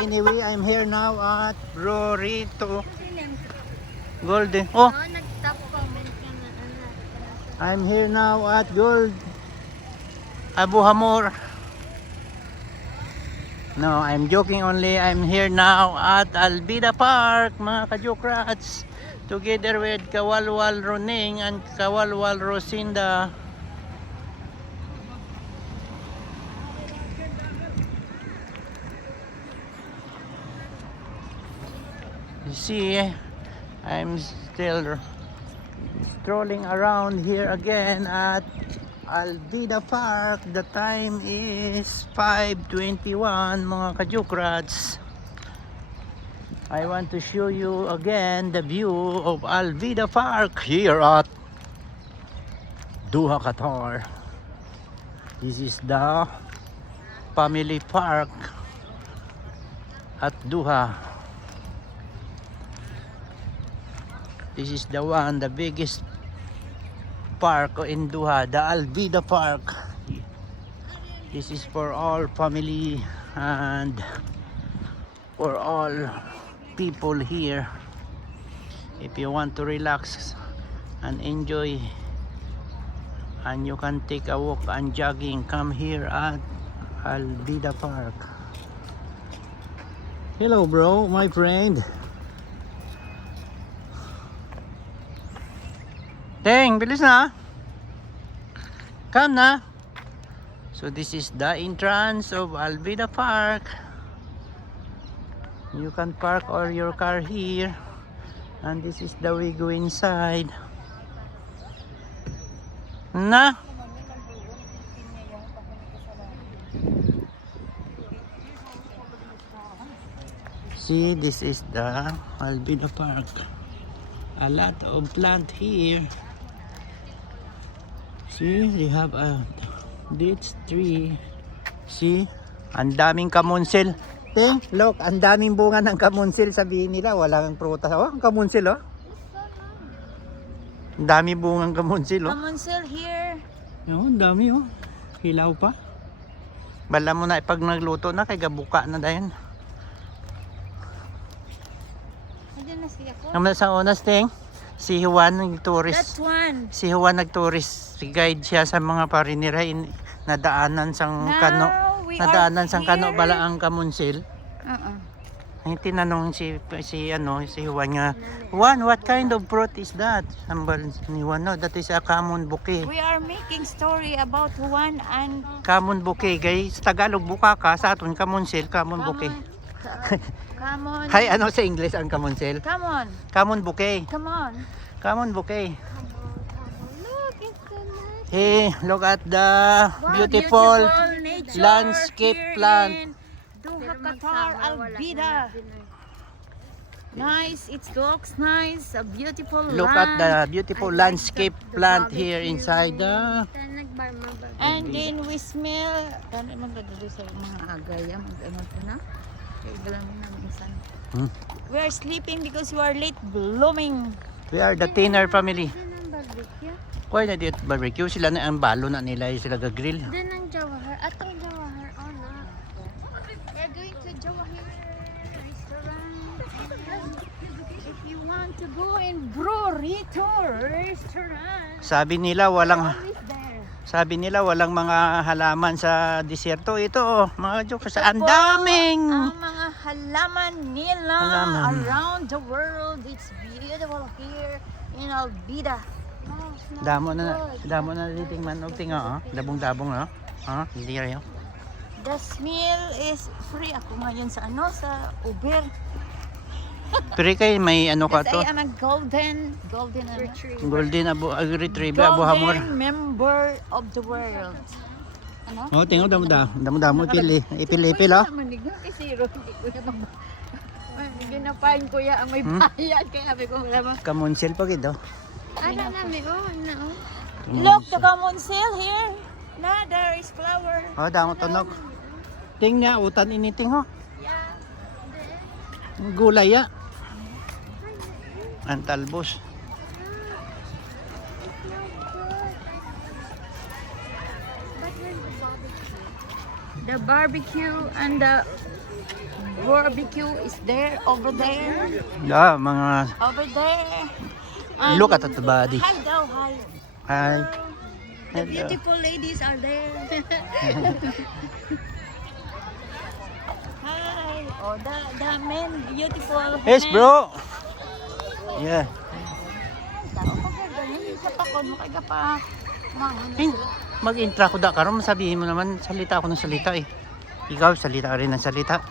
anyway, I'm here now at Rorito Golden. Oh, nag-top comment ka na. I'm here now at Abu Hamor. No, I'm joking only. I'm here now at Albida Park, mga kajokrats, together with Kawalwal Roning and Kawalwal Rosinda. You see, I'm still strolling around here again at Albida Park. The time is 5:21, mga kajokrats. I want to show you again the view of Albida Park here at Doha, Qatar. This is the family park at Doha. This is the one, the biggest park in Doha, the Albida Park. This is for all family and for all people here. If you want to relax and enjoy and you can take a walk and jogging, come here at Albida Park. Hello bro, my friend. Teng, bilis na. Come na. So this is the entrance of Albida Park. You can park all your car here. And this is the way go inside. Na. See, this is the Albida Park. A lot of plant here. See, they have a dates tree. See, ang daming kamunsil. Ting, look, ang daming bunga ng kamunsil. Sabihin nila, walang prutas. Oh, ang kamunsil, oh. Ang dami bungang kamunsil, oh. Kamunsil here. Oh, ang dami, oh. Hilaw pa. Bala mo na pag nagluto na, kay gabuka na dayon. Nandiyan na siya ko. Naman sa unas, Ting, si Juan nag-tourist. That's one. Si Juan nag-tourist. Guide siya sa mga parinira. Nadaanan sang kano. Nadaanan sang kano bala ang kamunsil. Ay tinanong si Juan nga, Juan, what kind of fruit is that? Sambal ni Juan, no, that is a common bouquet. We are making story about one and Common bouquet, guys. Tagalog buka ka sa aton kamunsil, common bouquet. Come on. Hay, ano sa English ang kamunsil? Come on. Common bouquet. Come on. Common bouquet. Look, it's so nice. Hey, look at the Wow, beautiful nature landscape here plant. in Doha, Qatar, Albida. Nice, it looks nice. A beautiful Look at the beautiful landscape plant here inside the... And then we smell. Kano magdadalo sa mga agaya, mag-ano po na. Kaya namin minsan. We are sleeping because we are late blooming. We are the Tiner family. Kuya na dito barbecue. Sila na ang balo na nila. Sila ga-grill. Then ang Jawahar. Atong Jawahar. Oh na. We're going to Jawahar restaurant. If you want to go in Rorito restaurant. Sabi nila walang... Always there. Sabi nila walang mga halaman sa disyerto. Ito, oh, mga joke sa ang daming. Ang mga halaman nila Halaman. around the world. It's beautiful here in Albida. Damo na diting man og tinga, oh. Dabong-dabong, oh. Ah, hindi rayo. The smell is free. Ako ngayon sa sa Uber. Pero kay may ano ka to? I am a golden retriever. Golden retriever, Abu Hamor. Golden member of the world. Ano? Oh, tingnan damo ipil oh. Ginapain ko ya ang may bayad kaya sabi ko wala mo. Kamunsil pa gid, oh. Ana nami Look, the kamunsil here. Na, there is flower. Oh, damo tunog. Tingnan utan initing, oh. Yeah. Gulay ya. Ang talbos. The barbecue and the barbecue is there, over there, Yeah, mga over there. And look at the body. hi daw, hi. Hi. The Hello. beautiful ladies are there. Hi. Oh, the men, beautiful Yes, men. bro. Yeah. Tao pa ganyan sa pakon mo kay pa. Mag-intra ko da karon sabihin mo naman salita ako ng salita eh. Ikaw salita ka rin ng salita.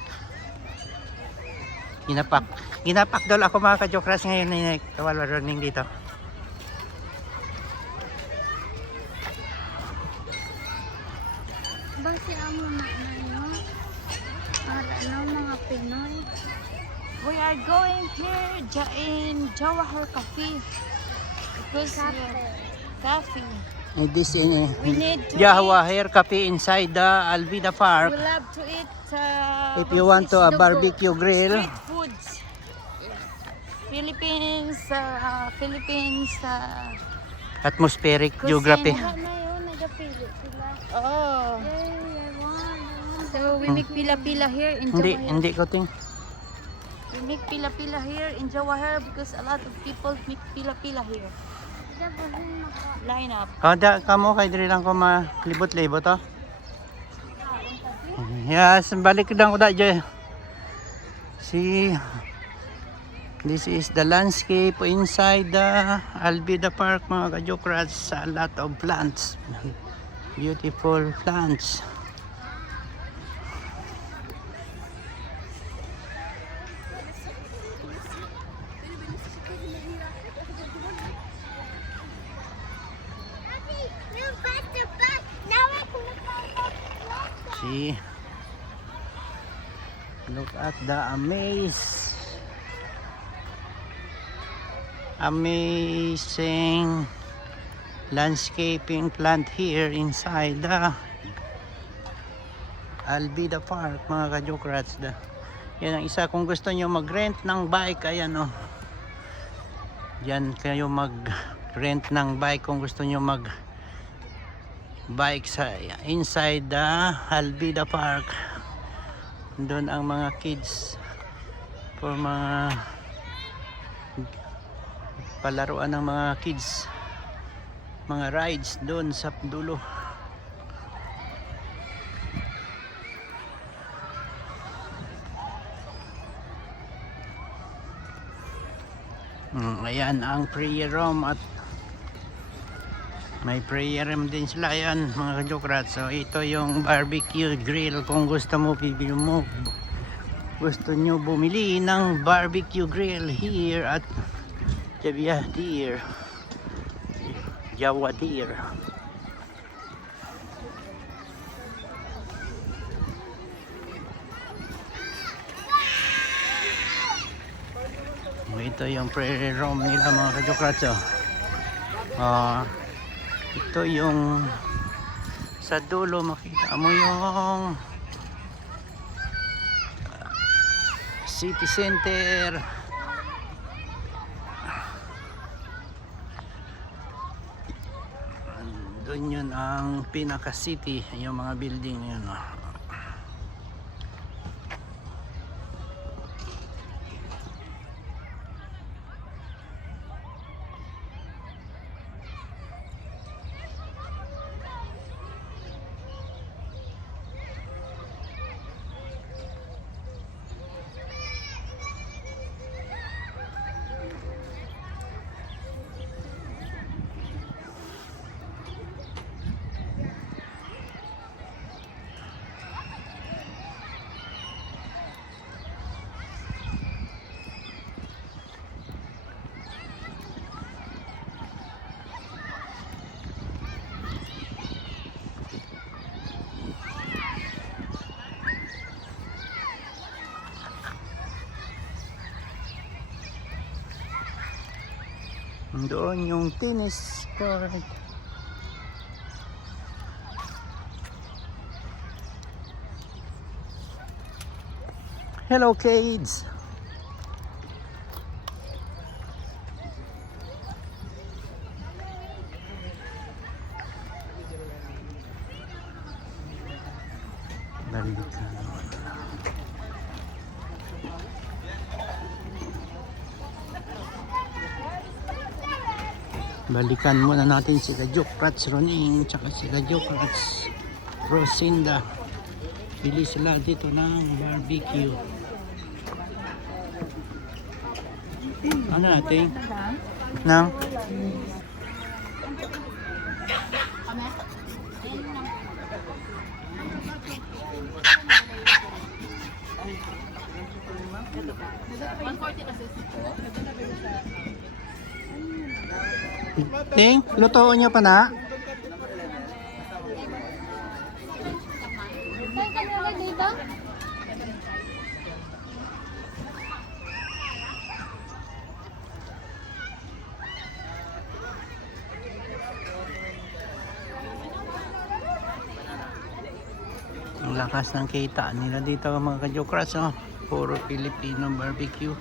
Ginapak daw ako mga ka-jokras ngayon na kawal running dito. Basi amo na para mga Pinoy. We are going here in Jawahar Cafe. Because cafe. This in We need to Jawahar Cafe inside the Alvida Park. We love to eat If you want to a barbecue grill. street foods. Philippines, Atmospheric cuisine. geography. Oh. So we make pila-pila here in Hindi, Jawahar. hindi ko ting. We make pila-pila here in Jawahar because a lot of people make pila-pila here. Line up. Kada kamo kay diri lang ko malibot-libot to. Yes, balik lang ko da dyan. See, this is the landscape inside the Alvida Park mga ka-jokrats. A lot of plants. Beautiful plants. See, look at the amazing landscaping plant here inside the Alvida Park mga ka-jokrats. Yan ang isa kung gusto nyo mag-rent ng bike, ayan o. Diyan kayo mag-rent ng bike kung gusto nyo bike sa inside the Alvida Park. Doon ang mga kids for mga palaruan ng mga kids, mga rides doon sa dulo. Ayan ang prayer room at may prayer room din sila yan mga ka-jokrat. So ito yung barbecue grill kung gusto mo gusto nyo bumili ng barbecue grill here at Jawahar. Ito yung prayer room nila mga ka-jokrat. Ito yung sa dulo makita mo yung city center. Doon yun ang pinaka city, yung mga building yun. Doon yung tennis court. Hello kids. Balikan muna natin sila Jokrats Roning tsaka sila Jokrats Rosinda. Bili sila dito ng barbecue. Ano natin? Nang? Ting, lutoon niyo pa na? Ang lakas ng kita nila dito mga ka-Jokrats, oh. Puro Filipino barbecue.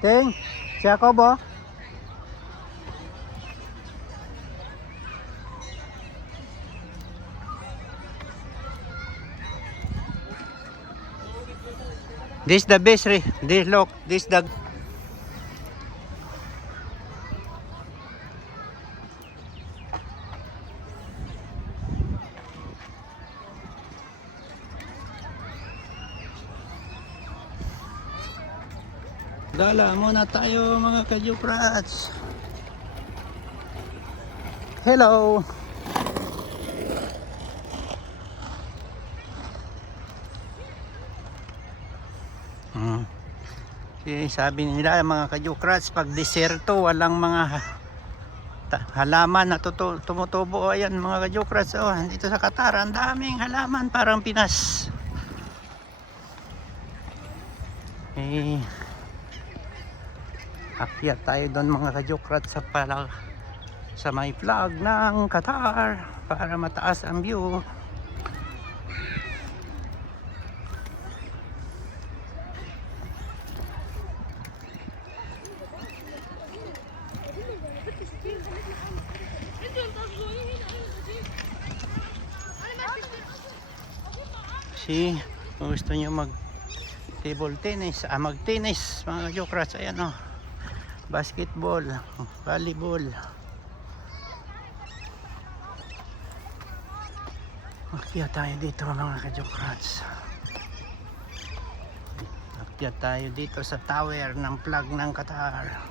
Ting, si Jacobo. This the best, this look, this the Gala muna tayo mga ka-Jokrats. Hello. Sabi nila mga ka-Jokrats, pag deserto walang mga halaman na tumutubo. Ayan mga ka-Jokrats, oh, dito sa Qatar ang daming halaman parang Pinas. Akyat tayo doon mga ka-Jokrats sa may flag ng Qatar para mataas ang view. Kung gusto nyo mag table tennis, mag tennis mga ka-Jokrats, ayan o, basketball, volleyball. Akyat tayo dito mga ka-Jokrats. Akyat tayo dito sa tower ng flag ng Qatar.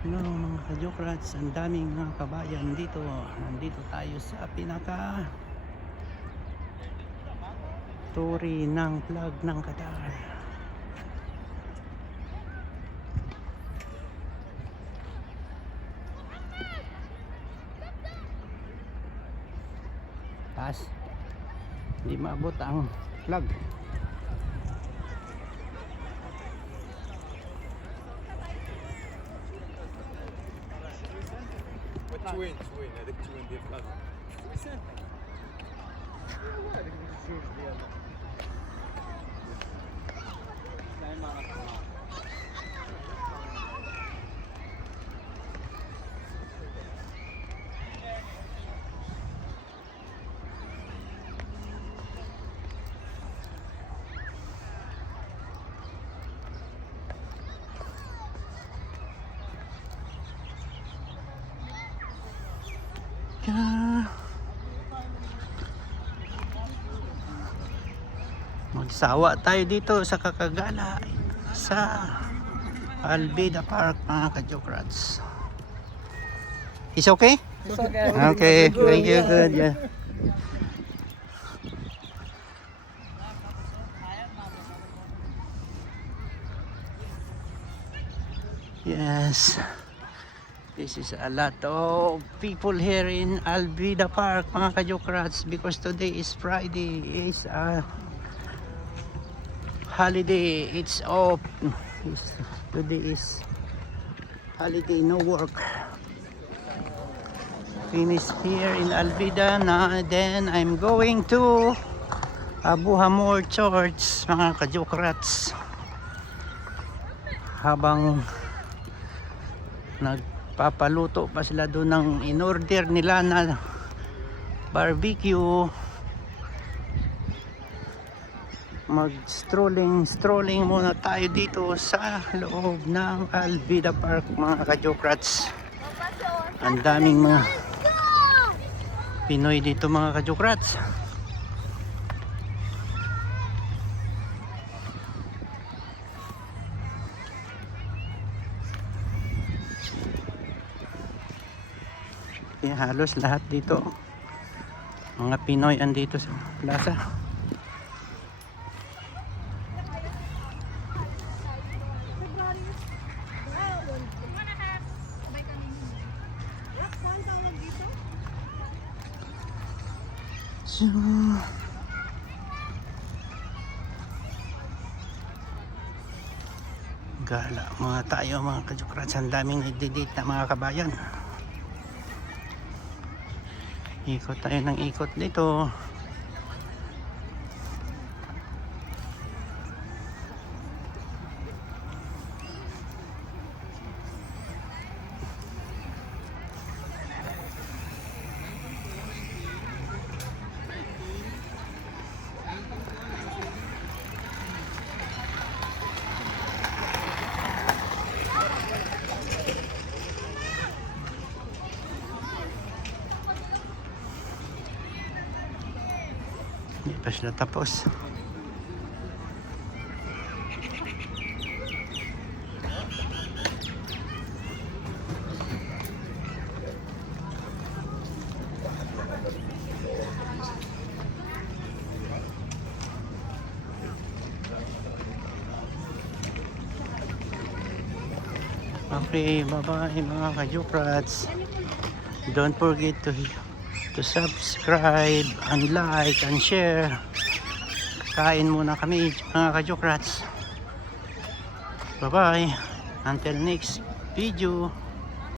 Hello mga ka-Jokrats, ang daming mga kabayan dito. Nandito tayo sa pinaka turi ng flag ng Qatar. Taas, hindi maabot ang flag. Twin, هذاك twin ديال الأرض. Magsawa tayo dito sa kakagala sa Alvida Park, mga ka-Jokrats. Is okay? It's okay. Okay, thank you. Good, yeah. Yes. This is a lot of people here in Alvida Park, mga ka-Jokrats, because today is Friday. It's a holiday. It's off. Today is holiday, no work. Finish here in Alvida na, then I'm going to Abuhamor Church, mga ka-Jokrats, habang nagpapaluto pa sila doon ng in-order nila na barbecue. Strolling muna tayo dito sa loob ng Alvida Park, mga ka-Jokrats. Ang daming mga Pinoy dito, mga ka-Jokrats. Halos lahat dito mga Pinoy andito sa plaza. So, gala mga tayo, mga ka-Jokrats. Ang daming nagdidate na mga kabayan. Ikot tayo ng ikot dito. Hindi pa sila tapos. Okay, bye-bye mga ka-Jokrats. Don't forget to subscribe and like and share. Kain muna kami, mga ka-Jokrats. Bye bye, until next video.